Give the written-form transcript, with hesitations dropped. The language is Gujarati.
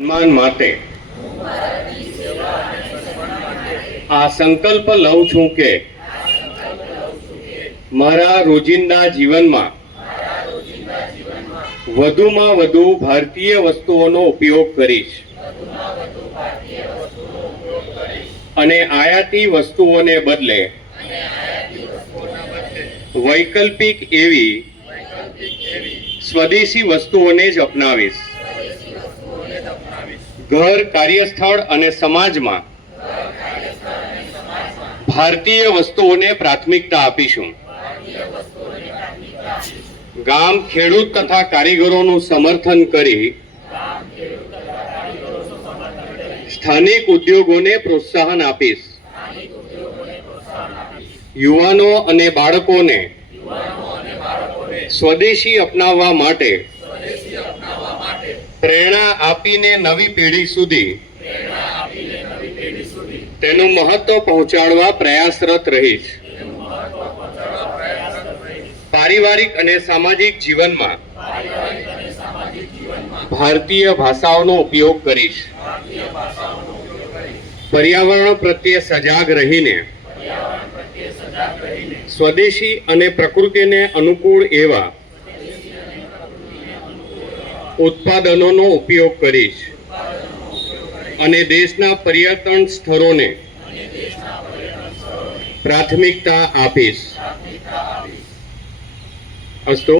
સન્માન માટે આ સંકલ્પ લઉં છું કે મારા રોજિંદા જીવનમાં વધુમાં વધુ ભારતીય વસ્તુઓનો ઉપયોગ કરીશ અને આયાતી વસ્તુઓને બદલે વૈકલ્પિક એવી સ્વદેશી વસ્તુઓને જ અપનાવીશ। ઘર, કાર્યસ્થળ અને સમાજમાં ભારતીય વસ્તુઓને પ્રાથમિકતા આપીશું। ગામ, ખેડૂત તથા કારીગરોનું સમર્થન કરી સ્થાનિક ઉદ્યોગોને પ્રોત્સાહન આપીશ। યુવાનો અને બાળકોને સ્વદેશી અપનાવવા માટે પ્રેરણા આપીને નવી પેઢી સુધી તેનું મહત્વ પહોંચાડવા પ્રયાસરત રહીશ। પારિવારિક અને સામાજિક જીવનમાં ભારતીય ભાષાઓનો ઉપયોગ કરીશ। પર્યાવરણ પ્રત્યે સજાગ રહીને સ્વદેશી અને પ્રકૃતિને અનુકૂળ એવા ઉત્પાદનોનો ઉપયોગ કરીશ અને દેશના પર્યટન સ્થળોને પ્રાથમિકતા આપીશ। અસ્તુ।